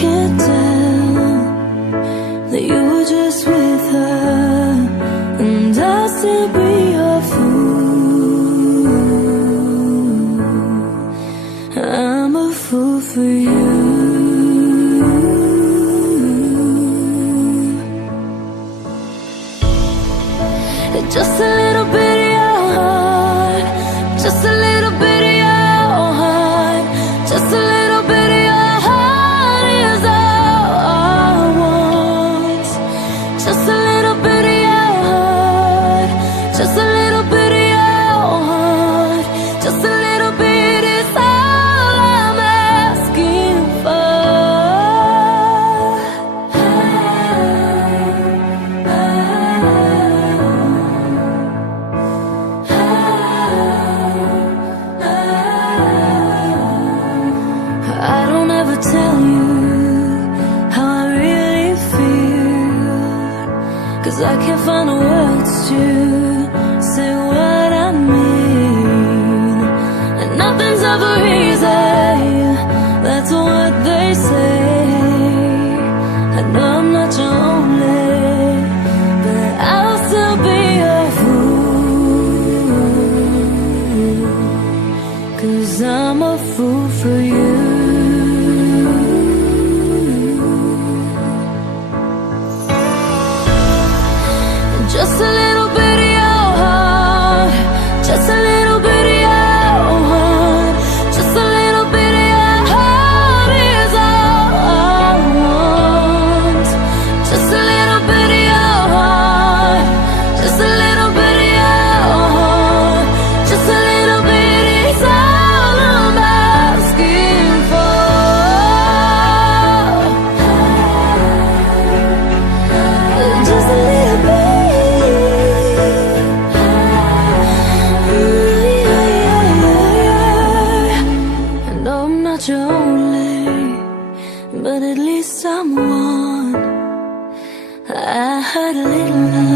can't tell that you were just with her, and I'll still be your fool. I'm a fool for you. Just a little bit of your heart, just a little bit of your heart, just a little bit of your heart is all I want. Just a little bit of your heart, just a little bit of your heart, just a little bit is all I'm asking for. I don't ever tell you how I really feel, 'cause I can't find the words to say what I mean. And nothing's ever easy, that's what they say. I know I'm not your only, but I'll still be a fool, 'cause I'm a fool for you. Just a little bit of your heart, just a little bit of your heart, just a little bit of your heart is all I want. Just a little bit of your heart, just a little bit of your heart, just a little bit is all I'm asking for. Just a little bit. Not your only, but at least I'm one. I heard a little love.